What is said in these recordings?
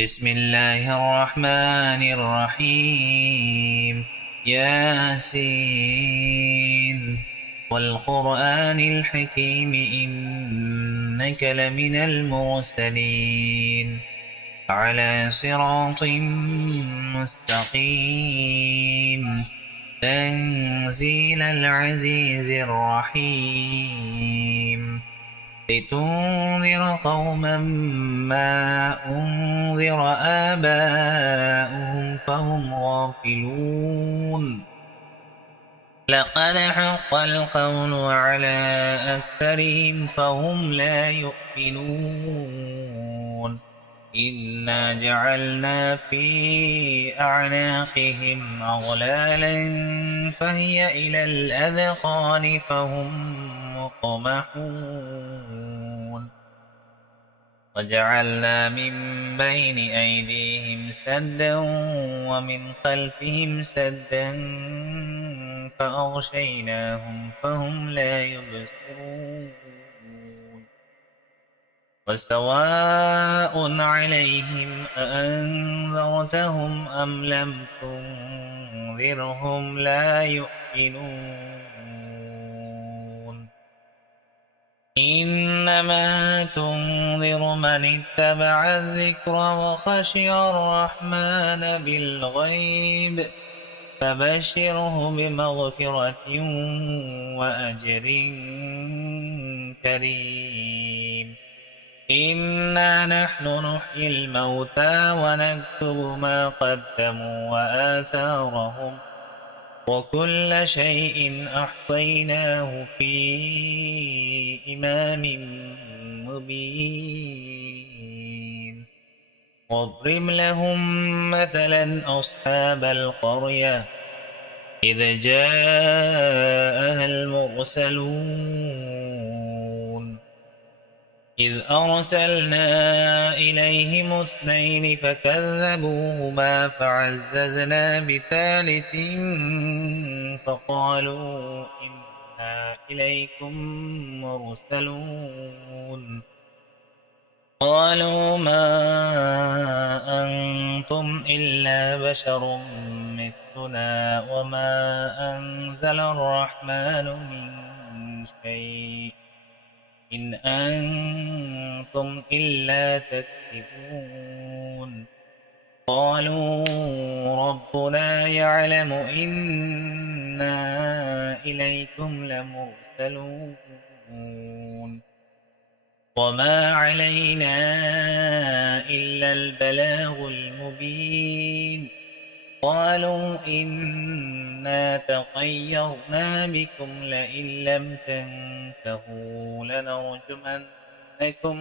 بسم الله الرحمن الرحيم. ياسين والقرآن الحكيم إنك لمن المرسلين على صراط مستقيم تنزيل العزيز الرحيم لتنذر قوما ما أنذر آباؤهم فهم غافلون. لقد حق القول على أكثرهم فهم لا يؤمنون. إنا جعلنا في أعناقهم أغلالا فهي إلى الأذقان فهم مقمحون. وجعلنا من بين أيديهم سدا ومن خلفهم سدا فأغشيناهم فهم لا يبصرون. وسواء عليهم أأنذرتهم أم لم تنذرهم لا يؤمنون. إنما تنذر من اتبع الذكر وخشي الرحمن بالغيب فبشره بمغفرة وأجر كريم. إنا نحن نحيي الموتى ونكتب ما قدموا وآثارهم وكل شيء أحصيناه في إمام مبين. واضرب لهم مثلا أصحاب القرية إذ جاءها المرسلون إذ أرسلنا إليهم اثنين فكذبوهما فعززنا بثالث فقالوا إنا إليكم مرسلون. قالوا ما أنتم إلا بشر مثلنا وما أنزل الرحمن من شيء إن أنتم إلا تكذبون. قالوا ربنا يعلم إنا إليكم لمرسلون وما علينا إلا البلاغ المبين. قالوا إنا تطيرنا بكم لئن لم تنتهوا لنرجمنكم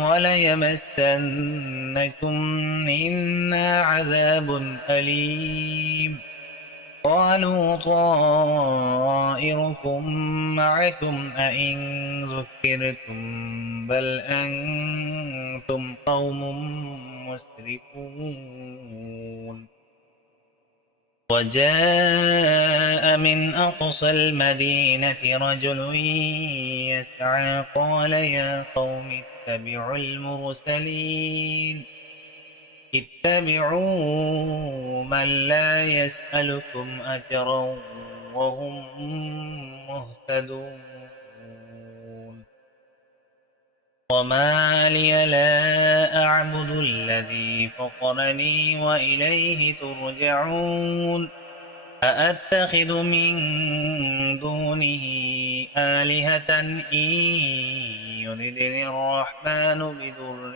وليمسنكم منا عذاب أليم. قالوا طائركم معكم أئن ذكرتم بل أنتم قوم مسرفون. وجاء من أقصى المدينة رجل يسعى قال يا قوم اتبعوا المرسلين اتبعوا من لا يسألكم أجرا وهم مهتدون. وما لي لا أعبد الذي فطرني وإليه ترجعون. أأتخذ من دونه آلهة إن يردني الرحمن بضر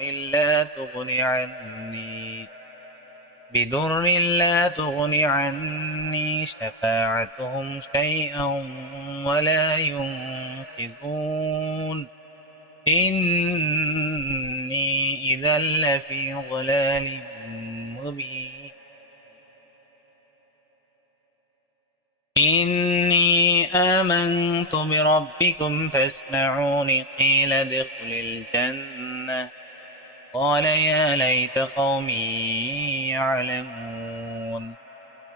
لا تغن عني شفاعتهم شيئا ولا ينقذون. إني إذا لفي ضلال مبين. إني آمنت بربكم فاسمعون قيل ادخل الجنة قال يا ليت قومي يعلمون.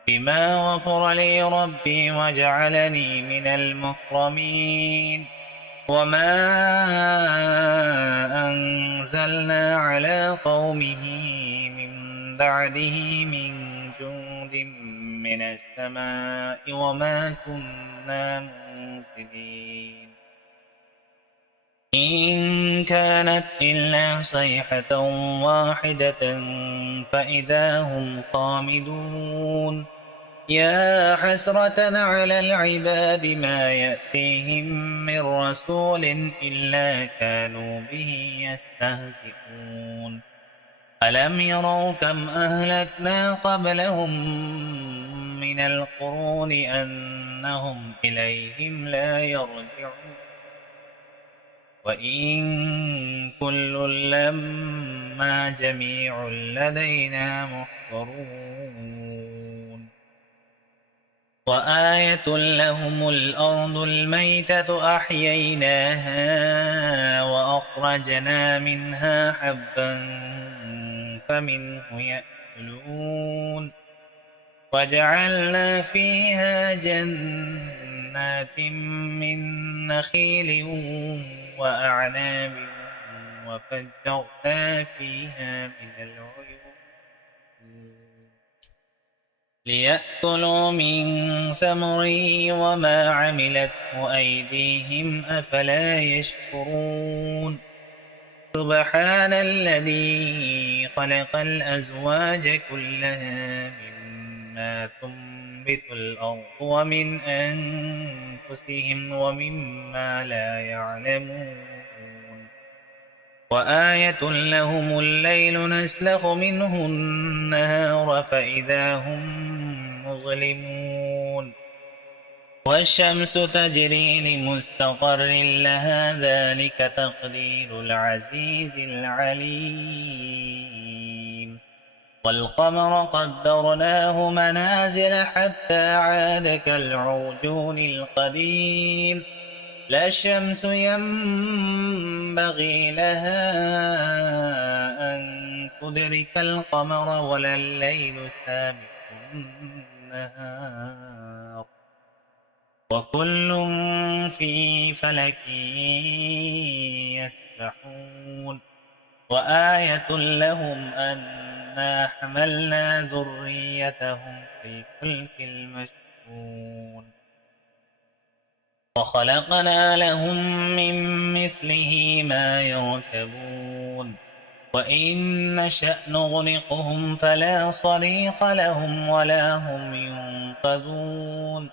بما غفر لي ربي وجعلني من المكرمين. وما أنزلنا على قومه من بعده من جند من السماء وما كنا منزلين إن كانت إلا صيحة واحدة فإذا هم خامدون يا حسرة على العباد ما يأتيهم من رسول إلا كانوا به يستهزئون ألم يروا كم أهلكنا قبلهم من القرون أنهم إليهم لا يرجعون وإن كل لما جميع لدينا محضرون وآية لهم الأرض الميتة أحييناها وأخرجنا منها حبا فمنه يأكلون وجعلنا فيها جنات من نخيل وأعناب وفجرنا فيها من العيون ليأكلوا من ثمره وما عملته أيديهم أفلا يشكرون سبحان الذي خلق الأزواج كلها مما تنبت الأرض ومن أنفسهم ومما لا يعلمون وآية لهم الليل نسلخ منه النهار فإذا هم مظلمون والشمس تجري لمستقر لها ذلك تقدير العزيز العليم والقمر قدرناه منازل حتى عاد كالعرجون القديم لا الشمس ينبغي لها أن تدرك القمر ولا الليل سابق النهار وكل في فلك يسبحون وآية لهم أنا حملنا ذريتهم في الفلك المشحون وخلقنا لهم من مثله ما يركبون وإن نشأ نغرقهم فلا صريخ لهم ولا هم ينقذون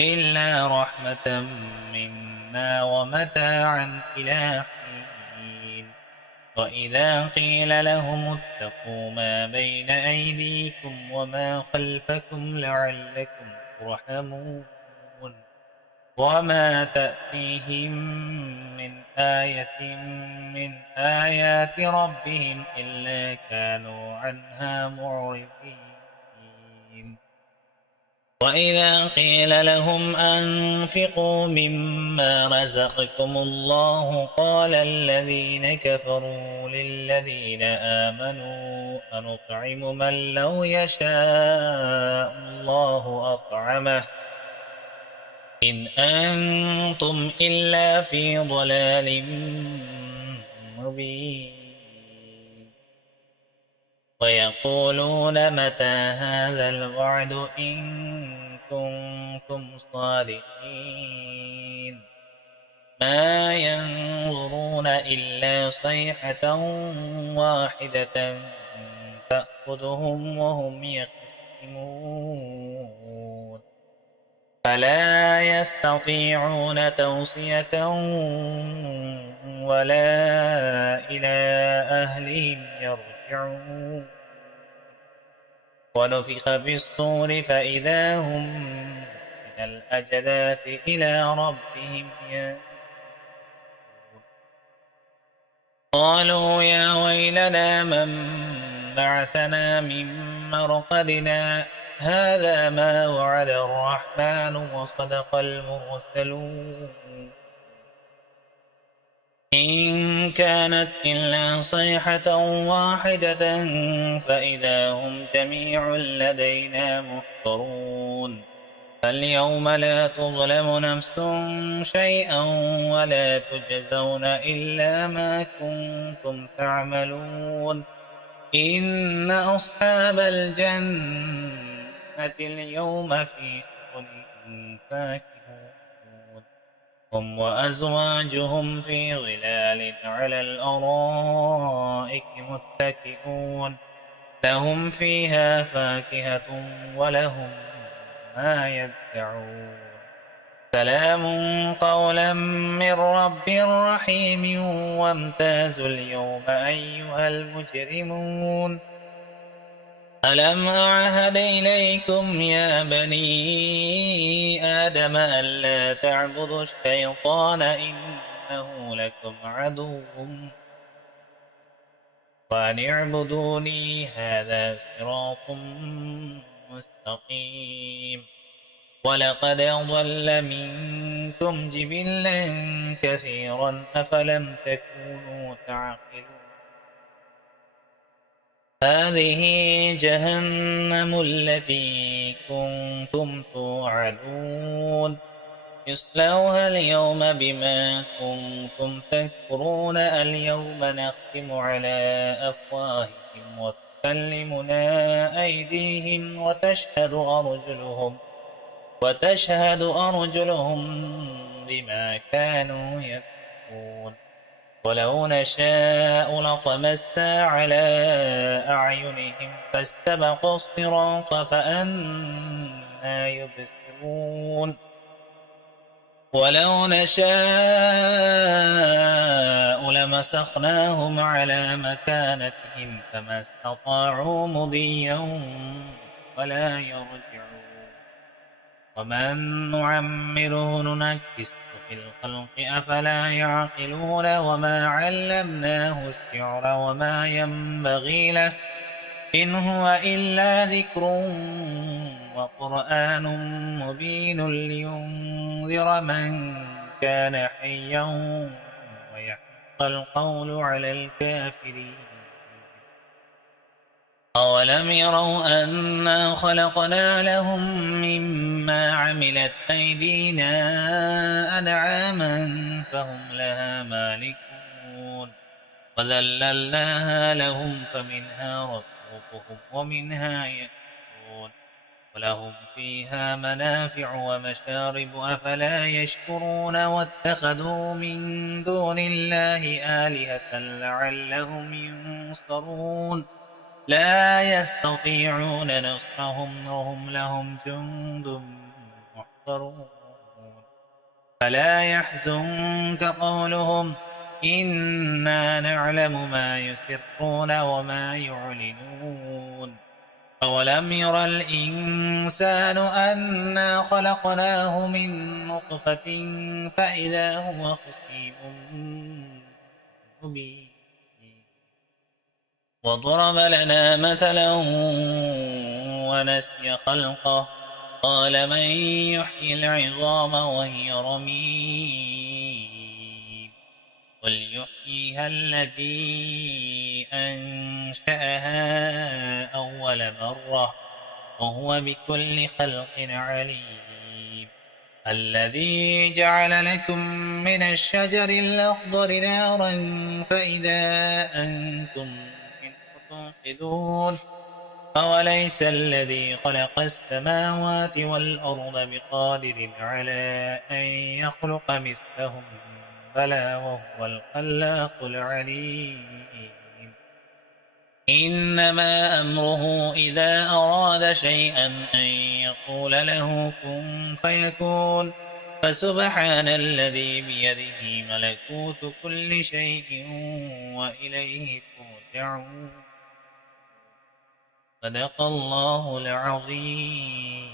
إلا رحمة منا ومتاعا إلى حين وإذا قيل لهم اتقوا ما بين أيديكم وما خلفكم لعلكم ترحمون وما تأتيهم من آية من آيات ربهم إلا كانوا عنها معرضين وإذا قيل لهم أنفقوا مما رزقكم الله قال الذين كفروا للذين آمنوا أنطعم من لو يشاء الله أطعمه إن أنتم إلا في ضلال مبين ويقولون متى هذا الوعد إن كنتم صادقين ما ينظرون إلا صيحة واحدة تأخذهم وهم يخصمون فلا يستطيعون توصية ولا إلى أهلهم يرجعون ونفخ بالصور فإذا هم من الأجداث إلى ربهم ينسلون قالوا يا ويلنا من بعثنا من مرقدنا هذا ما وعد الرحمن وصدق المرسلون إن كانت إلا صيحة واحدة فإذا هم جميع لدينا محضرون فاليوم لا تظلم نفس شيئا ولا تجزون إلا ما كنتم تعملون إن أصحاب الجنة اليوم في شغل فاكهون هم وأزواجهم في ظلال على الأرائك متكئون لهم فيها فاكهة ولهم ما يدعون سلام قولا من رب رحيم وامتازوا اليوم أيها المجرمون ألم أعهد إليكم يا بني آدم ألا تعبدوا الشيطان إنه لكم عدو وأن اعبدوني هذا صراط مستقيم ولقد أضل منكم جبلا كثيرا أفلم تكونوا تعقلون هذه جهنم التي كنتم توعدون اصلوها اليوم بما كنتم تكفرون اليوم نختم على أفواههم وتكلمنا أيديهم وتشهد أرجلهم بما كانوا يكفرون ولو نشاء لطمسنا على أعينهم فاستبقوا الصراط فأنى يبصرون ولو نشاء لمسخناهم على مكانتهم فما استطاعوا مضيا ولا يرجعون ومن نعمره ننكسه في الخلق أفلا يعقلون وما علمناه الشعر وما ينبغي له إن هو إلا ذكر وقرآن مبين لينذر من كان حيا ويحق القول على الكافرين أولم يروا أنا خلقنا لهم مما عملت أيدينا أنعاما فهم لها مالكون وذللناها لهم فمنها ركوبهم ومنها يأكلون ولهم فيها منافع ومشارب أفلا يشكرون واتخذوا من دون الله آلهة لعلهم ينصرون لا يستطيعون نصرهم وهم لهم جند محضرون فلا يحزنك قولهم إنا نعلم ما يسرون وما يعلنون أولم ير الإنسان أنا خلقناه من نطفة فإذا هو خصيم مبين وضرب لنا مثلا ونسي خلقه قال من يحيي العظام وهي رميم قل يحييها الذي أنشأها أول مرة وهو بكل خلق عليم الذي جعل لكم من الشجر الأخضر نارا فإذا أنتم توقدون أوليس الذي خلق السماوات والأرض بقادر على أن يخلق مثلهم بلى وهو الخلاق العليم إنما أمره إذا أراد شيئا أن يقول له كن فيكون فسبحان الذي بيده ملكوت كل شيء وإليه ترجعون صدق الله العظيم.